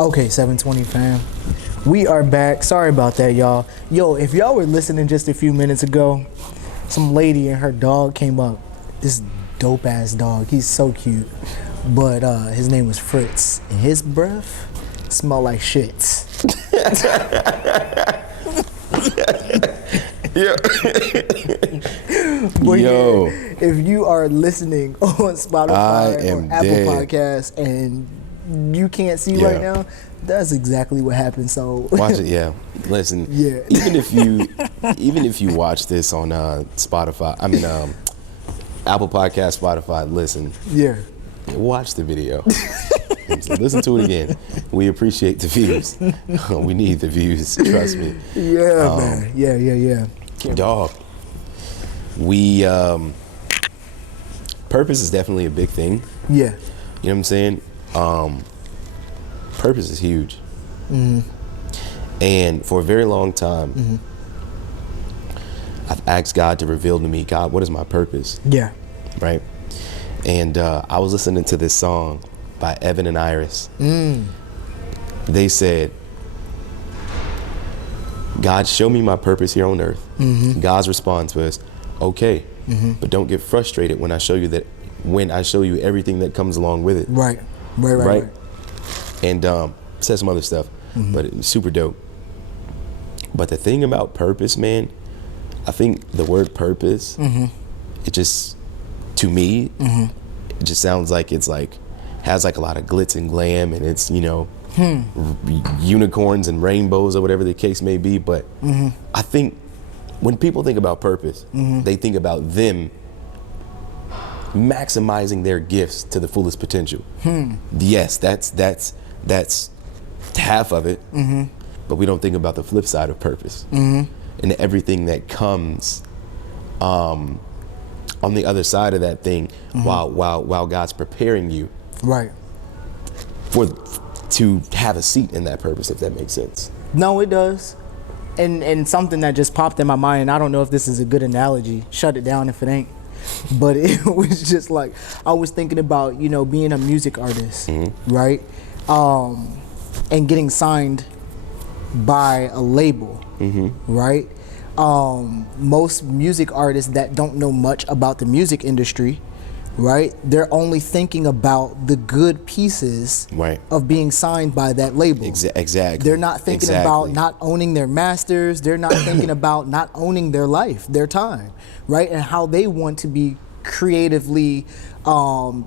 Okay, SvnTwnty Fam. We are back. Sorry about that, y'all. Yo, if y'all were listening just a few minutes ago, some lady and her dog came up. This dope ass dog. He's so cute. But his name was Fritz. And his breath smelled like shits. Yeah. Yo. If you are listening on Spotify or Apple dead. Podcasts and you can't see right now, that's exactly what happened. So Watch it, yeah. Listen, even if you watch this on Spotify, Apple Podcast, Spotify, listen. Yeah. Watch the video. So listen to it again. We appreciate the views. We need the views, trust me. Yeah, man. Yeah. Dog. We purpose is definitely a big thing. Yeah. You know what I'm saying? Purpose is huge. Mm-hmm. And for a very long time, mm-hmm. I've asked God to reveal to me, God, what is my purpose? Yeah. Right? And I was listening to this song by Evan and Iris. They said, God, show me my purpose here on earth. Mm-hmm. God's response was, okay, but don't get frustrated when I show you everything that comes along with it. Right. And said some other stuff, but it was super dope. But the thing about purpose, man, I think the word purpose, it just, to me, it just sounds like it's like, has like a lot of glitz and glam, and it's, unicorns and rainbows or whatever the case may be. But I think when people think about purpose, they think about them maximizing their gifts to the fullest potential. Yes, that's half of it, but we don't think about the flip side of purpose and everything that comes on the other side of that thing while God's preparing you to have a seat in that purpose, if that makes sense. No, it does. And something that just popped in my mind, and I don't know if this is a good analogy, shut it down if it ain't, but it was just like, I was thinking about, being a music artist, right? And getting signed by a label, right? Most music artists that don't know much about the music industry, right? They're only thinking about the good pieces of being signed by that label. Exactly. They're not thinking about not owning their masters. They're not thinking about not owning their life, their time, right? And how they want to be creatively, how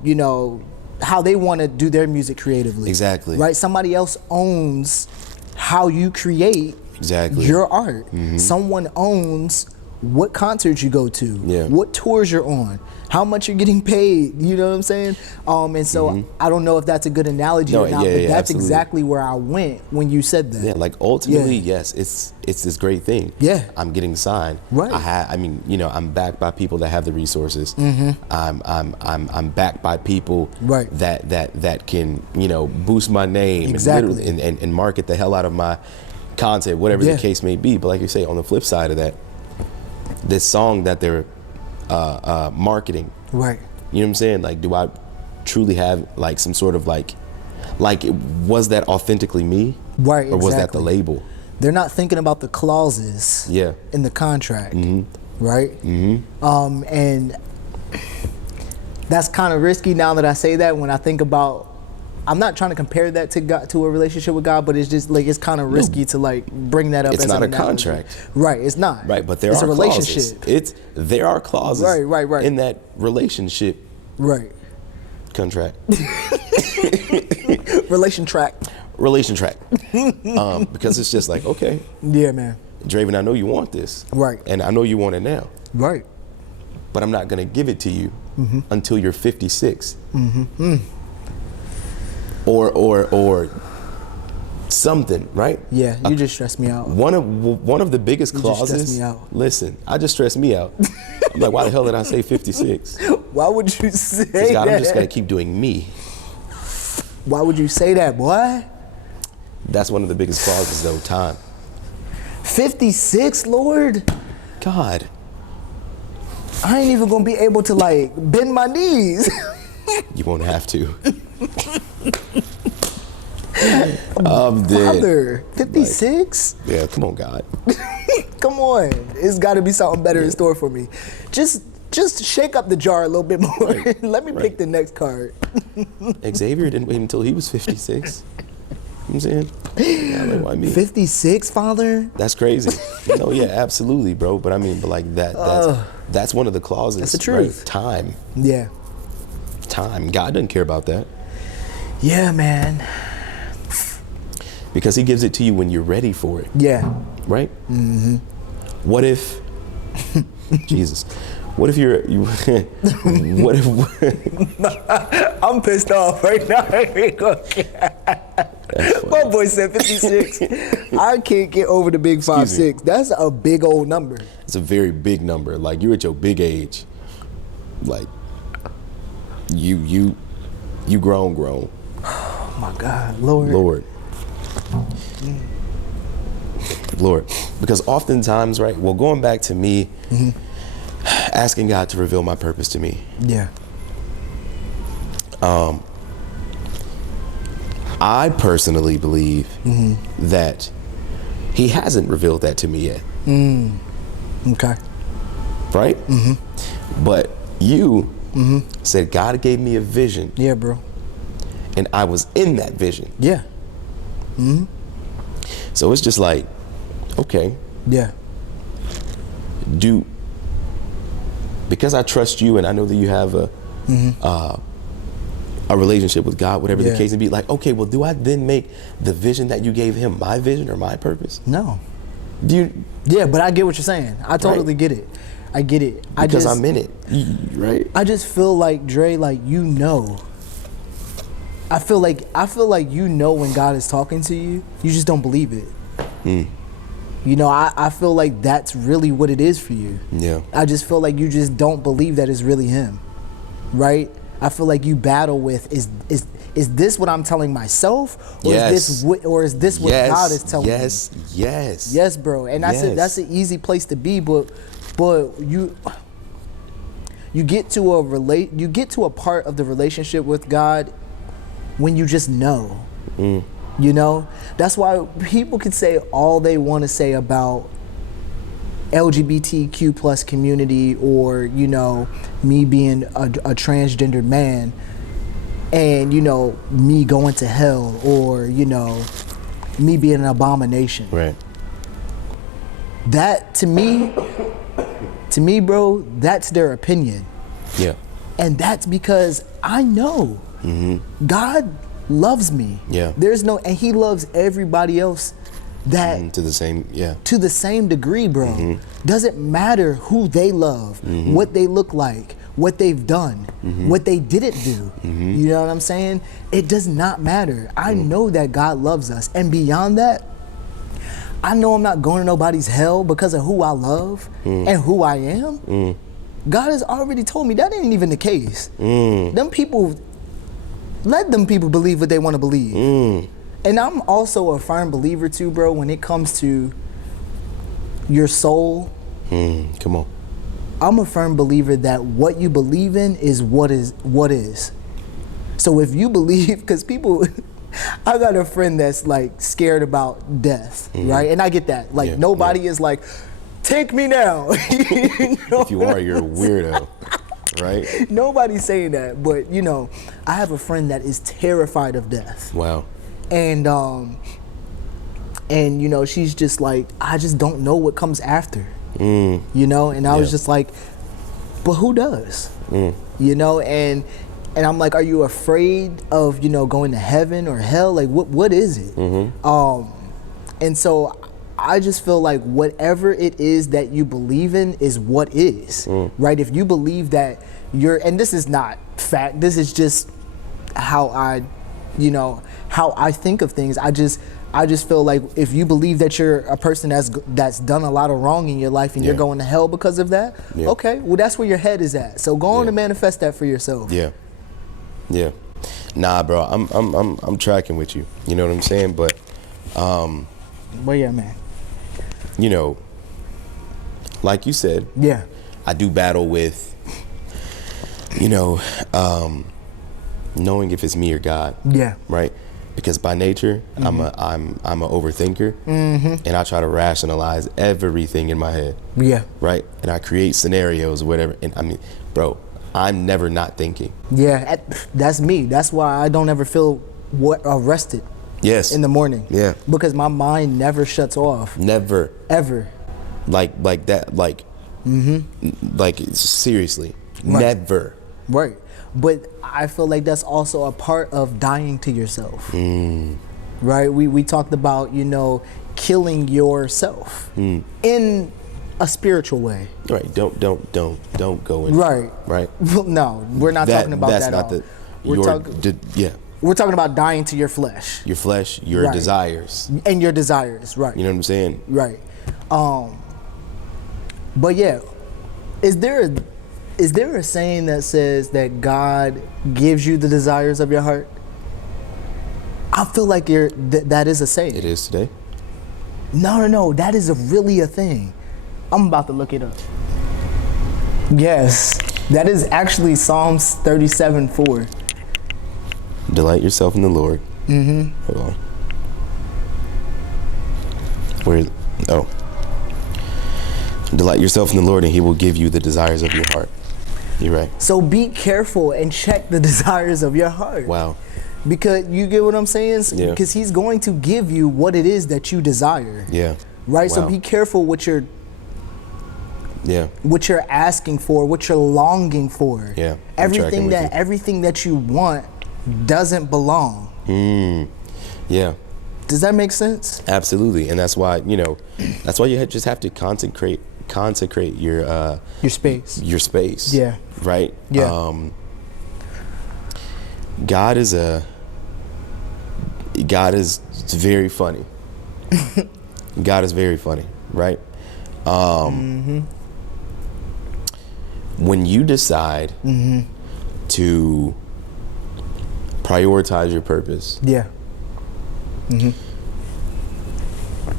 they want to do their music creatively. Exactly. Right? Somebody else owns how you create your art. Someone owns what concerts you go to, what tours you're on, how much you're getting paid, you know what I'm saying? And so I don't know if that's a good analogy or not, but that's absolutely. Exactly where I went when you said that. Yeah, like ultimately, yes, it's this great thing. Yeah. I'm getting signed. Right. I'm backed by people that have the resources. I'm backed by people that can, boost my name and market the hell out of my content, whatever the case may be. But like you say, on the flip side of that, this song that they're marketing, you know what I'm saying? Like, do I truly have like some sort of like was that authentically me, or was that the label? They're not thinking about the clauses in the contract, right? And that's kind of risky now that I say that. When I think about, I'm not trying to compare that to God, to a relationship with God, but it's just like, it's kind of risky to like bring that up. It's as not a analogy. contract. Right, it's not. Right, but it's are a relationship. Clauses. There are clauses in that relationship. Right. Contract. Relation track. Because it's just like, okay. Yeah, man. Draven, I know you want this. Right. And I know you want it now. Right. But I'm not going to give it to you until you're 56. Or something, right? Yeah, you just stressed me out. One of the biggest clauses. Just stressed me out. Listen, I just stressed me out. I'm like, why the hell did I say 56? Why would you say that? I'm just gonna keep doing me. Why would you say that, boy? That's one of the biggest clauses, though. Time. 56, Lord. God. I ain't even gonna be able to like bend my knees. You won't have to. I'm dead. Father, 56? Like, yeah, come on, God. Come on. It's got to be something better in store for me. Just shake up the jar a little bit more. Right. Let me pick the next card. Xavier didn't wait until he was 56. You know what I'm saying? Like, why me? 56, Father? That's crazy. No, yeah, absolutely, bro. But I mean, that's one of the clauses. That's the truth. Right? Time. Yeah. Time. God doesn't care about that. Yeah, man. Because he gives it to you when you're ready for it. Yeah. Right? Mm-hmm. What if, Jesus, what if what if, I'm pissed off right now. My boy said 56. I can't get over the big 5'6". That's a big old number. It's a very big number. Like, you're at your big age. Like, you grown. Oh my God, Lord. Lord. Because oftentimes, right, well, going back to me, asking God to reveal my purpose to me. Yeah. I personally believe that he hasn't revealed that to me yet. Okay. Right? But you said God gave me a vision. Yeah, bro. And I was in that vision. Yeah. So it's just like, okay. Yeah. Because I trust you and I know that you have a relationship with God, whatever the case may be, like, okay, well, do I then make the vision that you gave him my vision or my purpose? No. Yeah, but I get what you're saying. I totally get it. I get it. Because I'm in it, right? I just feel like, Dre, like, you know. I feel like you know when God is talking to you. You just don't believe it. You know, I feel like that's really what it is for you. Yeah. I just feel like you just don't believe that it's really him, right? I feel like you battle with, is this what I'm telling myself? Or is this what God is telling me? Yes, bro. And that's an easy place to be, but you get to a part of the relationship with God when you just know. You know, that's why people can say all they want to say about LGBTQ plus community, or, you know, me being a transgendered man, and, you know, me going to hell, or, you know, me being an abomination. Right. That to me, bro, that's their opinion. Yeah. And that's because I know God loves me. Yeah. And he loves everybody else that to the same degree, bro. Doesn't matter who they love, what they look like, what they've done, what they didn't do. You know what I'm saying? It does not matter. I know that God loves us, and beyond that, I know I'm not going to nobody's hell because of who I love and who I am. God has already told me that ain't even the case. Let them people believe what they want to believe. And I'm also a firm believer too, bro, when it comes to your soul. Come on. I'm a firm believer that what you believe in is what is. So if you believe, because people, I got a friend that's like scared about death, right? And I get that. Like nobody is like, take me now. You know? If you are, you're a weirdo. Right? Nobody's saying that, but you know, I have a friend that is terrified of death. Wow. And you know, she's just like, I just don't know what comes after. You know, and I was just like, but who does? You know, and I'm like, are you afraid of, you know, going to heaven or hell? Like, what is it? And so I just feel like whatever it is that you believe in is what is, right? If you believe that and this is not fact, this is just how I think of things. I just feel like if you believe that you're a person that's done a lot of wrong in your life and you're going to hell because of that, okay, well, that's where your head is at. So go on and manifest that for yourself. Yeah. Nah, bro, I'm tracking with you. You know what I'm saying? But yeah, man. You know, like you said, I do battle with, you know, knowing if it's me or God. Yeah. Right? because by nature I'm a overthinker, and I try to rationalize everything in my head. Yeah. Right. And I create scenarios or whatever. And I mean, bro, I'm never not thinking. Yeah, that's me. That's why I don't ever feel arrested. Yes. In the morning. Yeah. Because my mind never shuts off. Never. Ever. Like that. Like. Like seriously. Right. Never. Right. But I feel like that's also a part of dying to yourself. Right? We talked about, killing yourself in a spiritual way. Right. Don't go in. Right. Right. Well, no, we're not talking about that's that not at all. We're talking about dying to your flesh. Your flesh, your desires. And your desires, right. You know what I'm saying? Right. But yeah, is there a saying that says that God gives you the desires of your heart? I feel like that is a saying. It is today? No. That is really a thing. I'm about to look it up. Yes. That is actually Psalms 37:4. Delight yourself in the Lord. Hold on. Where is it? Oh. Delight yourself in the Lord and he will give you the desires of your heart. You're right. So be careful and check the desires of your heart. Wow. Because you get what I'm saying? Yeah. Because he's going to give you what it is that you desire. Yeah. Right? Wow. So be careful what you're asking for, what you're longing for. Yeah. Everything that you want doesn't belong. Yeah. Does that make sense? Absolutely. And that's why, you just have to consecrate your space. Your space. Yeah. Right? Yeah. God is very funny. God is very funny, right? When you decide to prioritize your purpose. Yeah.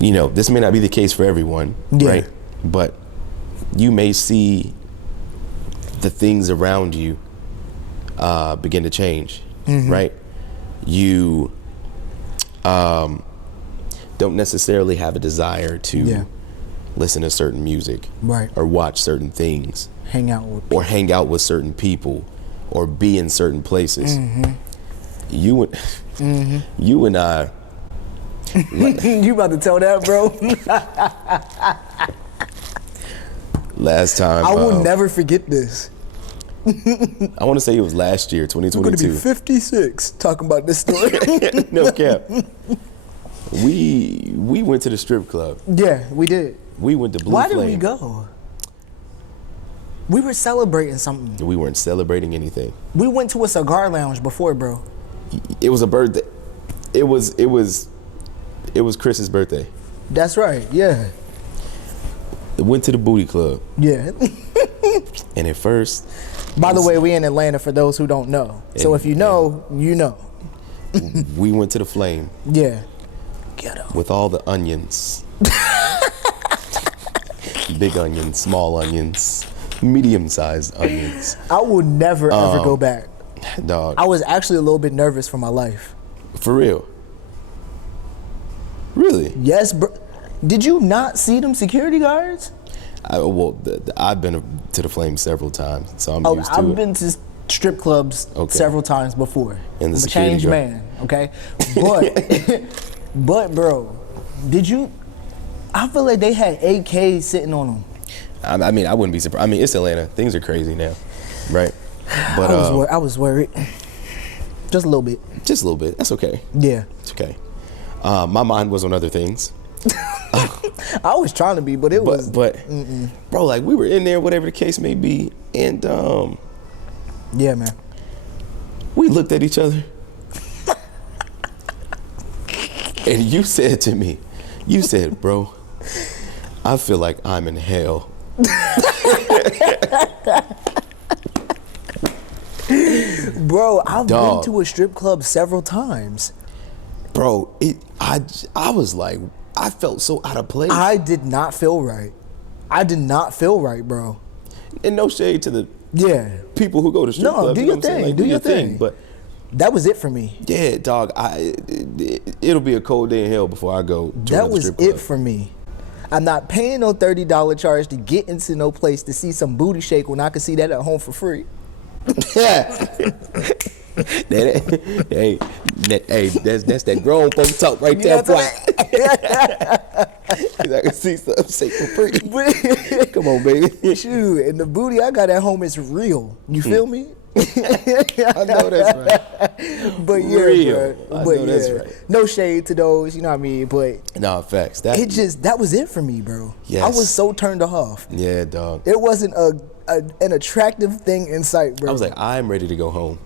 This may not be the case for everyone, right? But you may see the things around you begin to change, right? You don't necessarily have a desire to listen to certain music, right, or watch certain things, hang out with certain people, or be in certain places. You and I. You about to tell that, bro? Last time. I will never forget this. I want to say it was last year, 2022. We're going to be 56 talking about this story. No cap. We went to the strip club. Yeah, we did. We went to Blue Why Flame. did we go? We were celebrating something. We weren't celebrating anything. We went to a cigar lounge before, bro. It was a birthday. It was Chris's birthday. That's right, yeah. Went to the booty club. Yeah. And at first... By the way, we in Atlanta for those who don't know. So if you know, you know. We went to the Flame. Yeah. Ghetto. With all the onions. Big onions, small onions, medium-sized onions. I will never, ever go back. Dog. I was actually a little bit nervous for my life. For real? Really? Yes, bro. Did you not see them security guards? I've been to the Flame several times, so I'm used to it. I've been to strip clubs several times before. And the I'm a changed man, okay? But bro, I feel like they had AKs sitting on them. I mean, I wouldn't be surprised. I mean, it's Atlanta. Things are crazy now, right? But I was worried. Just a little bit. Just a little bit. That's okay. Yeah. It's okay. My mind was on other things. I was trying to be, but bro, like we were in there, whatever the case may be, and yeah, man. We looked at each other, and you said to me, bro, I feel like I'm in hell. Bro, I've been to a strip club several times. Bro, I was like, I felt so out of place. I did not feel right. Bro. And no shade to the people who go to strip clubs. Do your thing. Do your thing. But That was it for me. Yeah, dog. It'll be a cold day in hell before I go to That was strip club. it for me. I'm not paying no $30 charge to get into no place to see some booty shake when I can see that at home for free. Yeah. Hey, that's that grown folk talk right there, boy. I can see something shake for free. Come on, baby. Shoot, and the booty I got at home is real. You feel me? I know that's right. But yeah, real. bro. I But know that's right. No shade to those, you know what I mean? But no, facts. that was it for me, bro. Yes. I was so turned off. Yeah, dog. It wasn't an attractive thing in sight, bro. I was like, I'm ready to go home.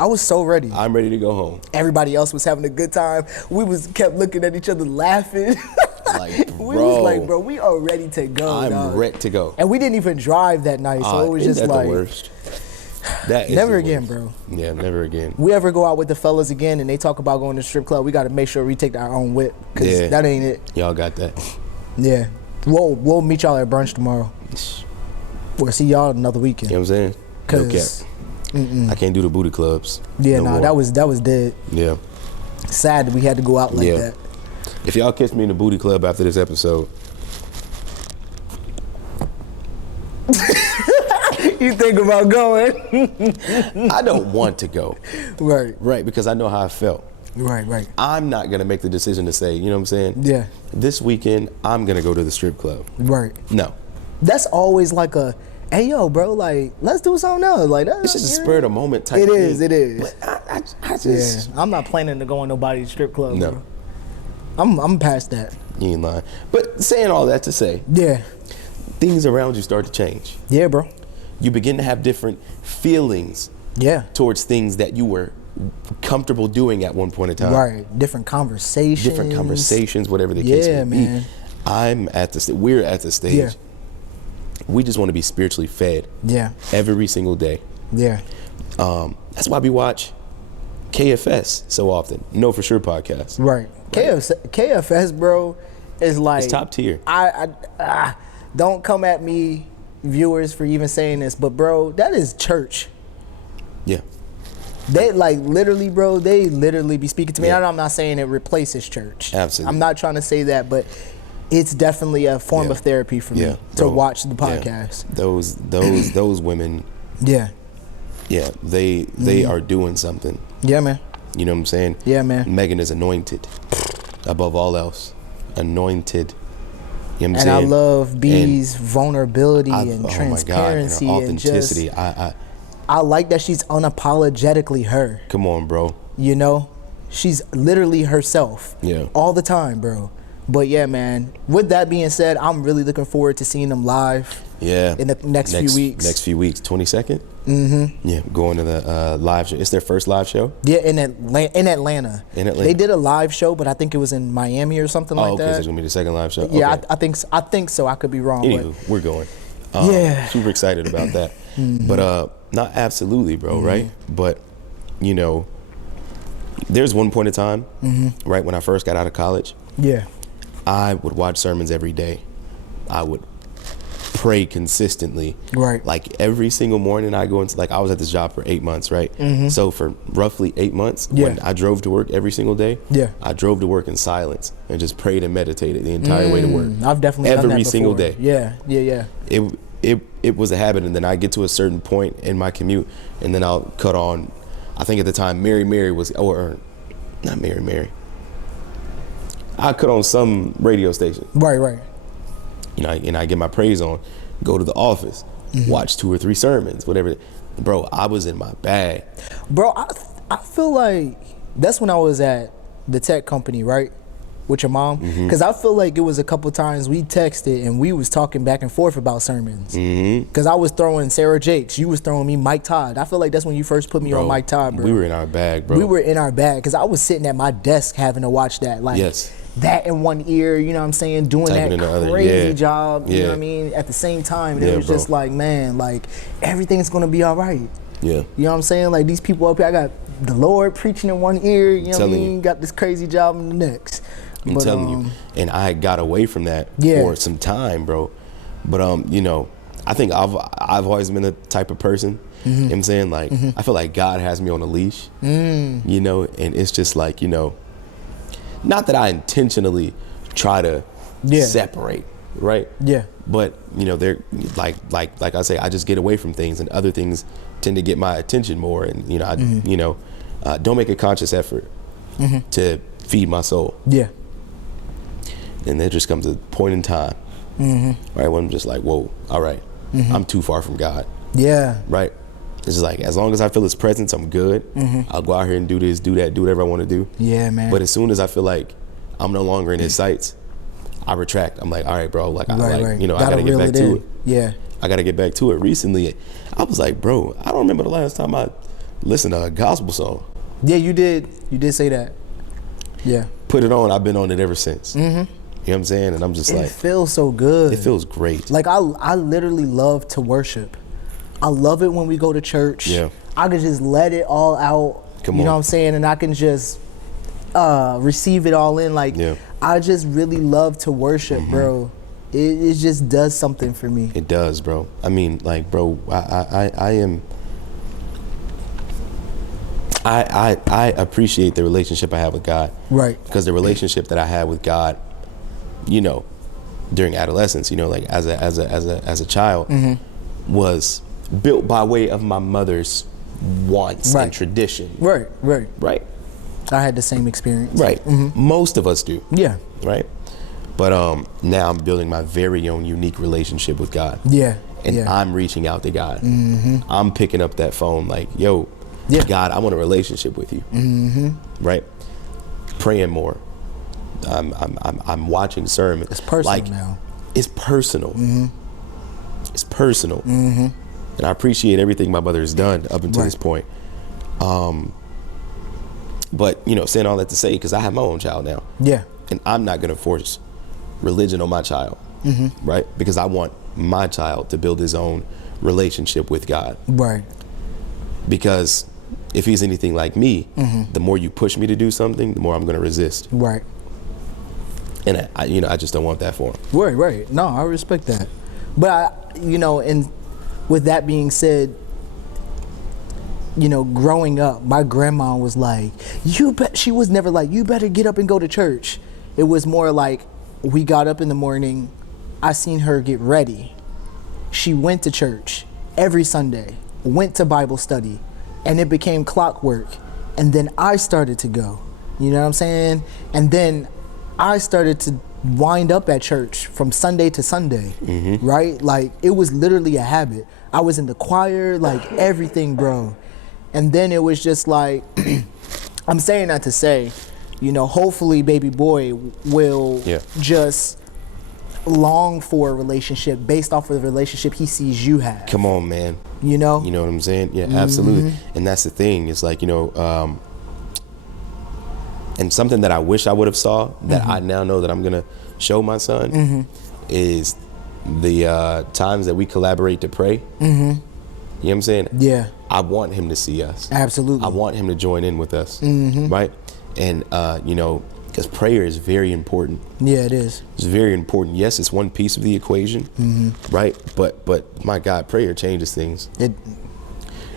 I was so ready. I'm ready to go home. Everybody else was having a good time. We kept looking at each other laughing. Like, bro. We was like, bro, we are ready to go. I'm ready to go. And we didn't even drive that night, so it was just like the worst. That is never the again, worst. bro. Yeah, never again. We ever go out with the fellas again and they talk about going to the strip club, we got to make sure we take our own whip, because that ain't it. Y'all got that. Yeah. We'll meet y'all at brunch tomorrow. Or see y'all another weekend. You know what I'm saying? No cap. I can't do the booty clubs. Yeah, no more. that was dead. Yeah. Sad that we had to go out like that. If y'all catch me in the booty club after this episode, you think about going? I don't want to go. Right, because I know how I felt. Right. I'm not gonna make the decision to say, you know what I'm saying? Yeah. This weekend, I'm gonna go to the strip club. Right. No. That's always like a, hey yo, bro, like let's do something else. Like that. It's just a spur of the moment type thing. It is. But I just. Yeah. I'm not planning to go on nobody's strip club. No. Bro. I'm past that. You ain't lying. But saying all that to say, Yeah. things around you start to change. Yeah, bro. You begin to have different feelings. Yeah. Towards things that you were comfortable doing at one point in time. Right. Different conversations. Whatever the case may man. be. We're at the stage. Yeah. We just want to be spiritually fed. Yeah. Every single day. Yeah. That's why we watch KFS so often. Know For Sure podcast. Right. KFS, bro, is like, it's top tier. I don't come at me, viewers, for even saying this, but bro, that is church. Yeah. They literally be speaking to me. Yeah. I'm not saying it replaces church. Absolutely. I'm not trying to say that, but it's definitely a form of therapy for me to watch the podcast. Yeah. Those women. Yeah. Yeah, they are doing something. Yeah, man. You know what I'm saying? Yeah, man. Megan is anointed above all else. Anointed. You know what I'm and saying? I love B's vulnerability and Oh transparency, my God, and her authenticity. and I like that she's unapologetically her. Come on, bro. You know, she's literally herself. Yeah. All the time, bro. But yeah, man. With that being said, I'm really looking forward to seeing them live. Yeah. In the next few weeks. Next few weeks. 22nd? Mm-hmm. Yeah, going to the live show. It's their first live show? Yeah, in Atlanta. They did a live show, but I think it was in Miami or something like that. Okay, so it's going to be the second live show? Yeah, okay. I think so. I could be wrong. Anywho, we're going. Yeah. Super excited about that. Mm-hmm. But not absolutely, bro, right? But, you know, there's one point in time, right, when I first got out of college. Yeah. I would watch sermons every day. I would pray consistently. Right. Like every single morning I go into, I was at this job for 8 months, right? Mm-hmm. So for roughly 8 months, when I drove to work every single day, I drove to work in silence and just prayed and meditated the entire way to work. I've definitely done that every before. single day. Yeah. It was a habit, and then I get to a certain point in my commute, and then I'll cut on, I think at the time Mary was, or not Mary. I cut on some radio station. Right. You know, and I get my praise on, go to the office, watch 2 or 3 sermons, whatever. Bro, I was in my bag. Bro, I feel like that's when I was at the tech company, right? With your mom. Because I feel like it was a couple times we texted and we was talking back and forth about sermons. Because I was throwing Sarah Jakes, you was throwing me Mike Todd. I feel like that's when you first put me on Mike Todd, bro. We were in our bag, bro. We were in our bag because I was sitting at my desk having to watch that. That in one ear, you know what I'm saying, doing Typing that crazy job, you know what I mean, at the same time. And it was just like, man, everything's going to be all right. Yeah. You know what I'm saying? Like, these people up here, I got the Lord preaching in one ear, you know what I mean? Got this crazy job in the next. I'm telling you. And I got away from that for some time, bro. But, you know, I think I've always been the type of person, you know what I'm saying? Like, I feel like God has me on a leash, you know, and it's just like, you know, not that I intentionally try to separate, right? Yeah. But, you know, they're like I say, I just get away from things, and other things tend to get my attention more. And, you know, I, you know, don't make a conscious effort to feed my soul. Yeah. And there just comes a point in time, right, when I'm just like, whoa, all right, I'm too far from God. Yeah. Right? It's just like, as long as I feel his presence, I'm good. I'll go out here and do this, do that, do whatever I want to do. Yeah, man. But as soon as I feel like I'm no longer in his sights, I retract. I'm like, all right, bro, like, you know, I got to get back to it. Yeah. I got to get back to it. Recently, I was like, bro, I don't remember the last time I listened to a gospel song. Yeah, you did. You did say that. Yeah. Put it on. I've been on it ever since. You know what I'm saying? And I'm just like, it feels so good. It feels great. Like, I literally love to worship. I love it when we go to church. Yeah. I can just let it all out. You know what I'm saying? And I can just receive it all in. Like, I just really love to worship, bro. It just does something for me. It does, bro. I mean, like, bro, I appreciate the relationship I have with God. Right. Because the relationship that I had with God, you know, during adolescence, you know, like as a child, was built by way of my mother's wants and tradition. Right. I had the same experience. Right. Most of us do. Yeah. Right. But now I'm building my very own unique relationship with God. Yeah. And I'm reaching out to God. I'm picking up that phone like, yo, God, I want a relationship with you. Right. Praying more. I'm watching sermons. It's personal like, now. It's personal. It's personal. And I appreciate everything my mother has done up until this point. But, you know, saying all that to say, because I have my own child now. Yeah. And I'm not going to force religion on my child. Right? Because I want my child to build his own relationship with God. Right. Because if he's anything like me, the more you push me to do something, the more I'm going to resist. Right. And I just don't want that for him. Right. No, I respect that. But you know, and with that being said, you know, growing up, my grandma was like, she was never like, you better get up and go to church. It was more like, we got up in the morning, I seen her get ready. She went to church every Sunday, went to Bible study, and it became clockwork. And then I started to go, you know what I'm saying? And then I started to wind up at church from Sunday to Sunday, right? Like, it was literally a habit. I was in the choir, like everything, bro. And then it was just like, I'm saying that to say, you know, hopefully baby boy will just long for a relationship based off of the relationship he sees you have. Come on, man. You know what I'm saying? Yeah, absolutely. And that's the thing. It's like, you know, and something that I wish I would have saw that I now know that I'm gonna show my son is the times that we collaborate to pray. You know what I'm saying? Yeah. I want him to see us. Absolutely. I want him to join in with us. Right? And you know, because prayer is very important. Yeah, it is. It's very important. Yes, it's one piece of the equation, right? But my God, prayer changes things.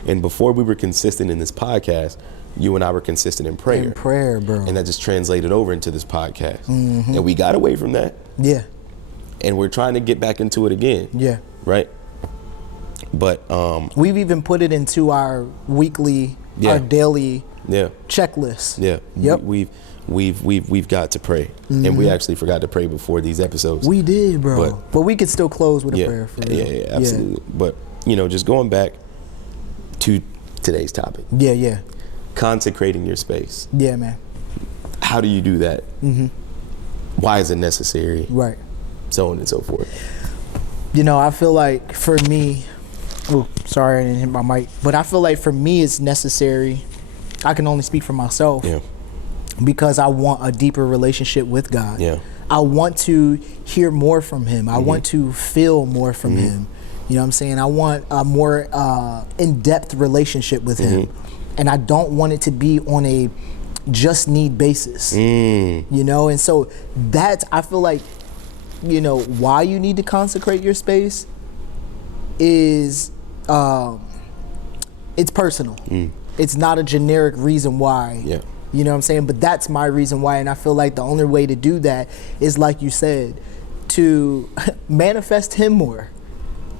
And before we were consistent in this podcast, you and I were consistent in prayer. In prayer, bro. And that just translated over into this podcast. And we got away from that. Yeah. And we're trying to get back into it again. Yeah. Right? But we've even put it into our weekly, our daily checklist. Yeah. Yep. We've got to pray. And we actually forgot to pray before these episodes. We did, bro. But we could still close with a prayer for real. Yeah, absolutely. But, you know, just going back to today's topic. Yeah. Consecrating your space. Yeah, man. How do you do that? Why is it necessary? Right. So on and so forth. You know, I feel like for me, sorry I didn't hit my mic, but I feel like for me it's necessary. I can only speak for myself. Yeah. Because I want a deeper relationship with God. Yeah. I want to hear more from him. I want to feel more from him. You know what I'm saying? I want a more in-depth relationship with him. And I don't want it to be on a just need basis. You know, and so that's, I feel like, you know, why you need to consecrate your space is it's personal. It's not a generic reason why. Yeah. You know what I'm saying? But that's my reason why, and I feel like the only way to do that is, like you said, to manifest him more.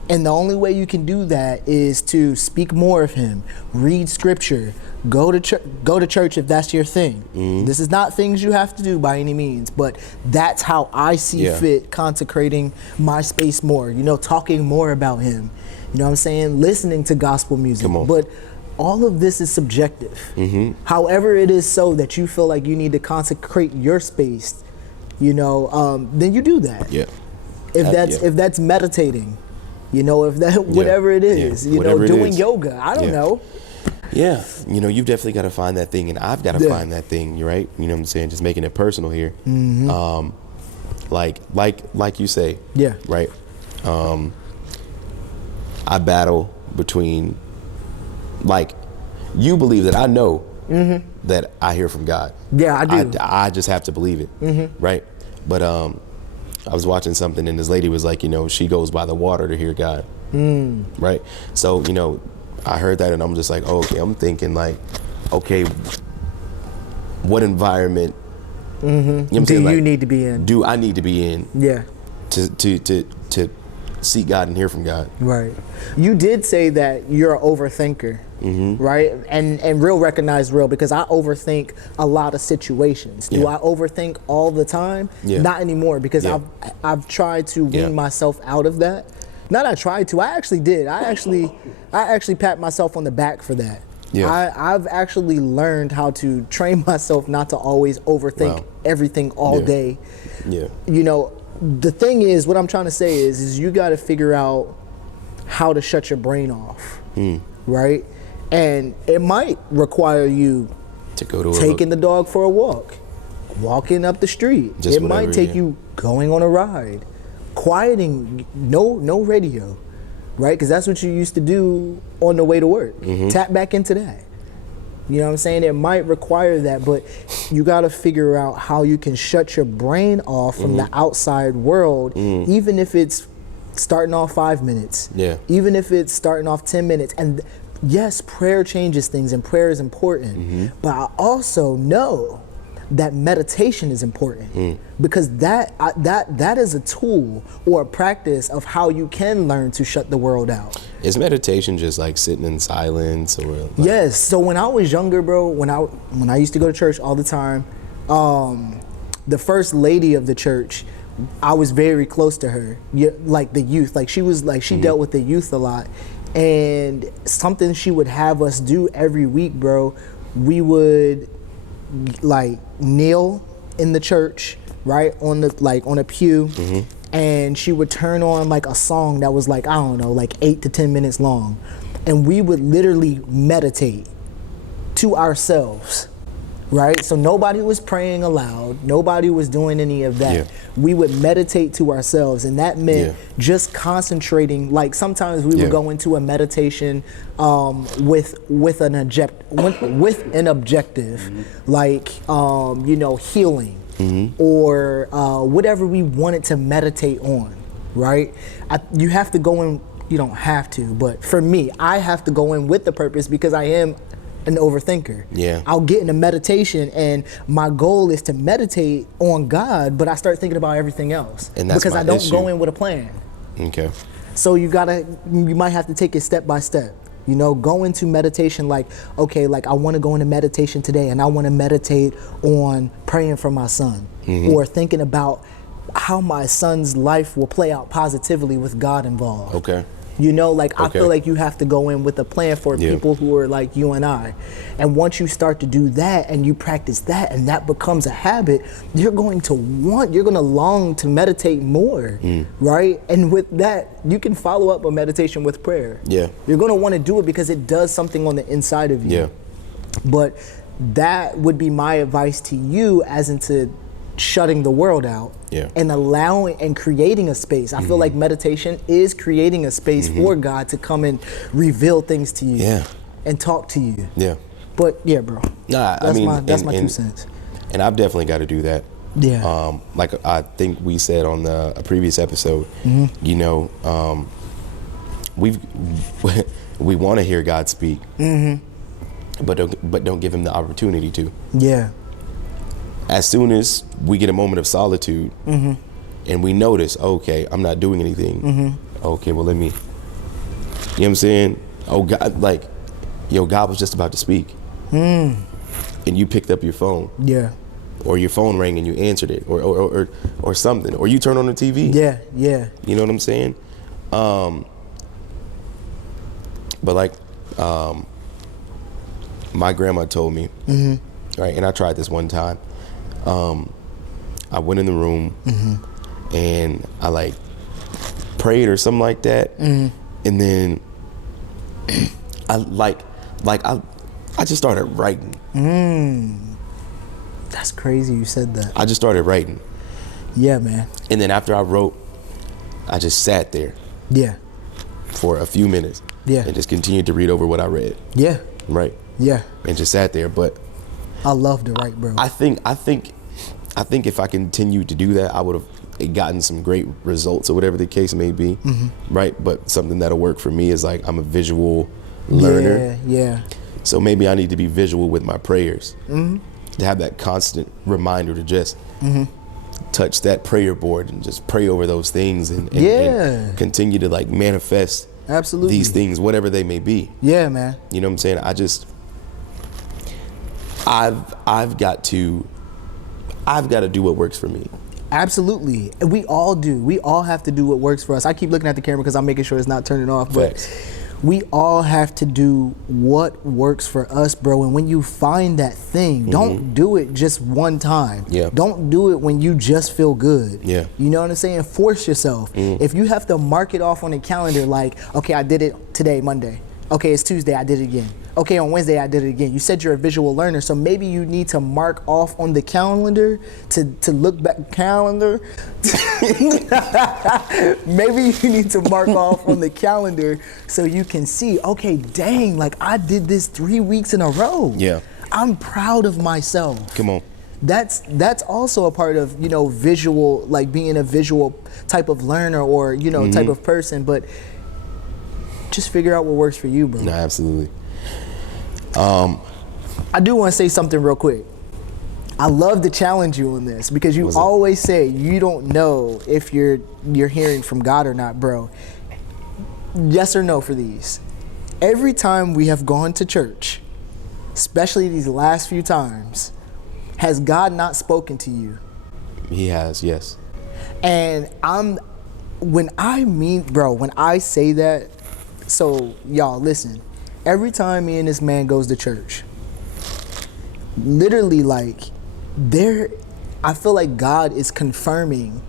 And the only way you can do that is to speak more of him, read scripture, go to church if that's your thing. This is not things you have to do by any means, but that's how I see fit consecrating my space more, you know, talking more about him, you know what I'm saying, listening to gospel music. But all of this is subjective. However it is so that you feel like you need to consecrate your space, you know, then you do that. If that's meditating, you know, if that whatever it is, you know, doing yoga, I don't know. Yeah, you know, you've definitely got to find that thing, and I've got to find that thing. You're right. You know what I'm saying? Just making it personal here. Like you say. Yeah. Right. I battle between, like, you believe that I know that I hear from God. Yeah, I do. I just have to believe it. Right. But I was watching something, and this lady was like, you know, she goes by the water to hear God. Right. So, you know, I heard that, and I'm just like, oh, okay, I'm thinking like, okay, what environment you know what I'm saying, you need to be in? Do I need to be in? Yeah. To seek God and hear from God. Right. You did say that you're an overthinker, right? And real recognize real, because I overthink a lot of situations. Do I overthink all the time? Not anymore, because I've tried to wean myself out of that. Not I tried to, I actually did. I actually pat myself on the back for that. I've actually learned how to train myself not to always overthink everything all day. You know, the thing is, what I'm trying to say is you got to figure out how to shut your brain off, right? And it might require you to go to taking the dog for a walk, walking up the street. It might take you going on a ride, quieting, no radio, right? Because that's what you used to do on the way to work. Tap back into that. You know what I'm saying? It might require that, but you got to figure out how you can shut your brain off from the outside world, even if it's starting off 5 minutes, even if it's starting off 10 minutes. And yes, prayer changes things, and prayer is important, but I also know that meditation is important, because that is a tool or a practice of how you can learn to shut the world out. Is meditation just like sitting in silence, or like... Yes. So when I was younger, bro, when I used to go to church all the time, the first lady of the church, I was very close to her, like the youth. Like she was like, she dealt with the youth a lot, and something she would have us do every week, bro, we would like kneel in the church, right, on a pew, and she would turn on like a song that was like, I don't know, like 8 to 10 minutes long, and we would literally meditate to ourselves, right? So nobody was praying aloud, nobody was doing any of that. We would meditate to ourselves, and that meant just concentrating. Like sometimes we would go into a meditation with an objective, like you know, healing, or whatever we wanted to meditate on, right? You have to go in. You don't have to, but for me, I have to go in with the purpose, because I am an overthinker. I'll get in a meditation, and my goal is to meditate on God, but I start thinking about everything else, and that's because I don't go in with a plan. Okay. So you might have to take it step by step. You know, go into meditation like, okay, like I want to go into meditation today, and I want to meditate on praying for my son, or thinking about how my son's life will play out positively with God involved. Okay. You know, like I feel like you have to go in with a plan for people who are like you and I. And once you start to do that and you practice that, and that becomes a habit, you're going to long to meditate more, right? And with that, you can follow up a meditation with prayer. You're going to want to do it because it does something on the inside of you. But that would be my advice to you, as into shutting the world out and allowing and creating a space. I feel like meditation is creating a space for God to come and reveal things to you and talk to you. But yeah, bro. Nah, that's my 2 cents. And I've definitely got to do that. Like I think we said on a previous episode, you know, we want to hear God speak, but don't give him the opportunity to. Yeah. As soon as we get a moment of solitude, and we notice, okay, I'm not doing anything. Okay, well, let me. You know what I'm saying? Oh God, like, yo, God was just about to speak, and you picked up your phone. Yeah. Or your phone rang and you answered it, or something, or you turn on the TV. Yeah, yeah. You know what I'm saying? But like, my grandma told me, right, and I tried this one time. I went in the room and I like prayed or something like that, and then I just started writing. That's crazy you said that. I just started writing. Yeah, man. And then after I wrote, I just sat there. Yeah. For a few minutes. Yeah. And just continued to read over what I read. Yeah. Right. Yeah. And just sat there. But I love to write, bro. I think if I continued to do that, I would have gotten some great results or whatever the case may be. Right. But something that'll work for me is like, I'm a visual learner. Yeah. So maybe I need to be visual with my prayers. To have that constant reminder to just touch that prayer board and just pray over those things and continue to like manifest these things, whatever they may be. Yeah, man. You know what I'm saying? I've got to do what works for me. Absolutely. And we all do. We all have to do what works for us. I keep looking at the camera because I'm making sure it's not turning off. But we all have to do what works for us, bro. And when you find that thing, don't do it just one time. Yeah. Don't do it when you just feel good. Yeah. You know what I'm saying? Force yourself. If you have to mark it off on a calendar like, okay, I did it today, Monday. Okay, it's Tuesday, I did it again. Okay, on Wednesday, I did it again. You said you're a visual learner, so maybe you need to mark off on the calendar to look back, calendar. Maybe you need to mark off on the calendar so you can see, okay, dang, like I did this 3 weeks in a row. Yeah. I'm proud of myself. Come on. That's also a part of, you know, visual, like being a visual type of learner or, you know, type of person, but just figure out what works for you, bro. No, absolutely. I do want to say something real quick. I love to challenge you on this because you always say you don't know if you're hearing from God or not, bro. Yes or no for these. Every time we have gone to church, especially these last few times, has God not spoken to you? He has, yes. And when I say that, so y'all listen, every time me and this man goes to church, literally like I feel like God is confirming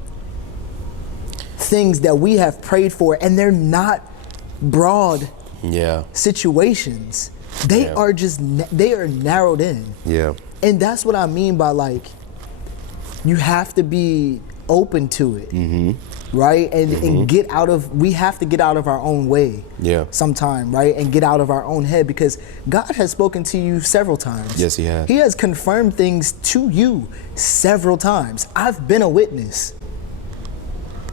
things that we have prayed for, and they're not broad situations. They are they are narrowed in. Yeah. And that's what I mean by like, you have to be open to it. Right? And we have to get out of our own way sometime, right? And get out of our own head, because God has spoken to you several times. Yes, he has. He has confirmed things to you several times. I've been a witness.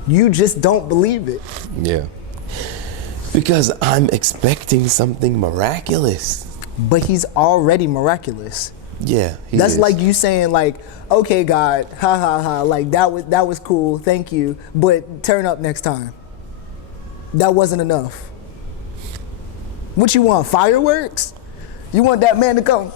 You just don't believe it. Yeah. Because I'm expecting something miraculous. But he's already miraculous. Yeah, that's like you saying like, okay, God, ha ha ha, like that was cool, thank you, but turn up next time. That wasn't enough. What you want, fireworks? You want that man to come?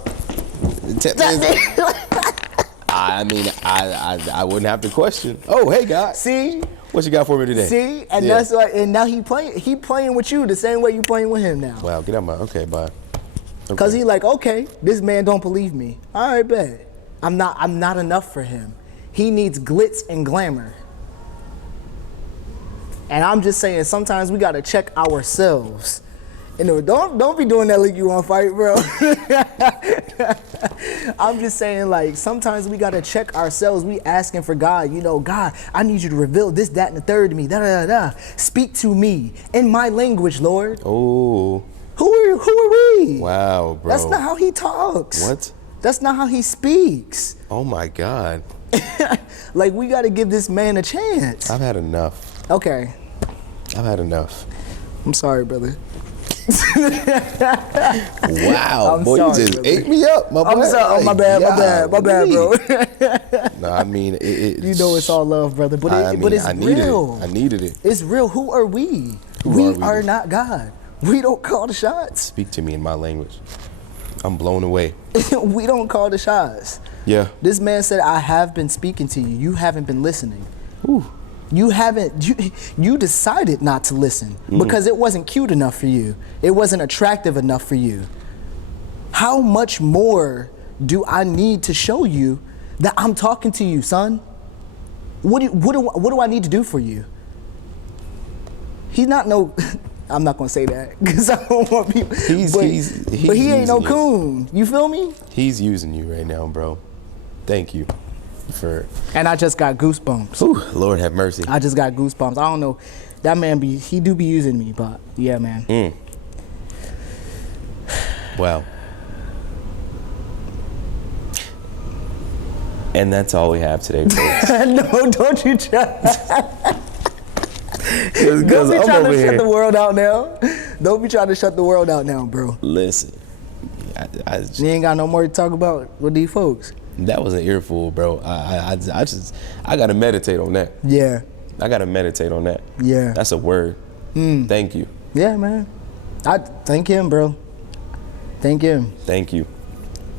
I mean, I wouldn't have to question. Oh, hey, God. See? What you got for me today? See? And that's why, and now he playing with you the same way you playing with him now. Wow, get out my, okay, bye. Cause he like, okay, this man don't believe me. All right, bet. I'm not enough for him. He needs glitz and glamour. And I'm just saying, sometimes we gotta check ourselves. And don't be doing that like you want to fight, bro. I'm just saying, like, sometimes we gotta check ourselves. We asking for God, you know, God, I need you to reveal this, that, and the third to me. Da da da da. Speak to me in my language, Lord. Oh. Who are we? Wow, bro. That's not how he talks. What? That's not how he speaks. Oh my God. Like, we got to give this man a chance. I've had enough. Okay. I've had enough. I'm sorry, brother. Wow, boy, sorry, you just brother. Ate me up, my boy. I'm sorry. My bad, bro. No, I mean, you know it's all love, brother. But it's real. I needed it. It's real. Who are we? We are not God. We don't call the shots. Speak to me in my language. I'm blown away. We don't call the shots. Yeah. This man said, I have been speaking to you. You haven't been listening. Ooh. You decided not to listen because it wasn't cute enough for you. It wasn't attractive enough for you. How much more do I need to show you that I'm talking to you, son? What do I need to do for you? He's not no, I'm not gonna say that because I don't want people. But he ain't no coon. You feel me? He's using you right now, bro. Thank you. And I just got goosebumps. Ooh, Lord have mercy. I just got goosebumps. I don't know. That man he do be using me, but yeah, man. Wow. And that's all we have today, folks. No, don't you try. Don't be trying to shut the world out now. Don't be trying to shut the world out now, bro. Listen. You ain't got no more to talk about with these folks. That was an earful, bro. I gotta meditate on that. Yeah. I gotta meditate on that. Yeah. That's a word. Thank you. Yeah, man. I thank him, bro. Thank him. Thank you.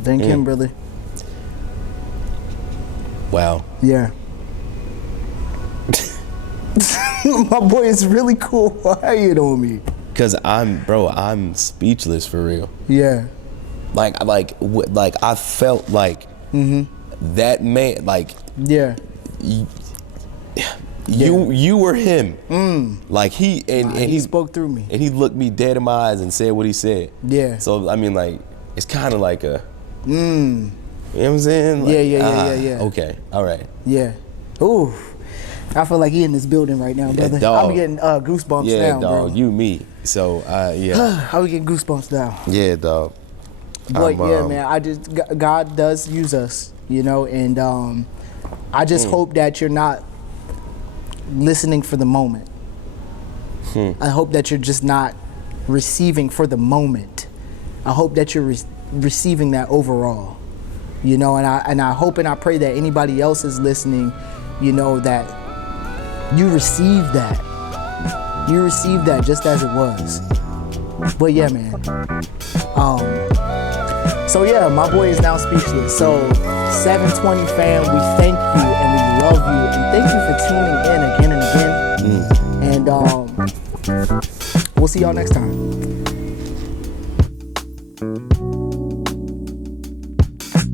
Thank him, brother. Wow. Yeah. My boy is really cool. Why are you on me? Cause I'm speechless for real. Yeah. Like I felt like that man, like yeah. You were him. Like he spoke through me. And he looked me dead in my eyes and said what he said. Yeah. So I mean, like, it's kind of like a you know what I'm saying? Like, yeah. Okay. All right. Yeah. Ooh. I feel like he in this building right now, brother. I'm getting goosebumps now, yeah, dog. bro. You, me. So, yeah. I would get goosebumps now. Yeah, dog. But yeah, man, God does use us, you know, and I just hope that you're not listening for the moment. I hope that you're just not receiving for the moment. I hope that you're receiving that overall, you know, and I hope and I pray that anybody else is listening, you know, that you receive that. You receive that just as it was. But yeah, man. So yeah, my boy is now speechless. So SvnTwnty Fam, we thank you and we love you and thank you for tuning in again and again. And we'll see y'all next time.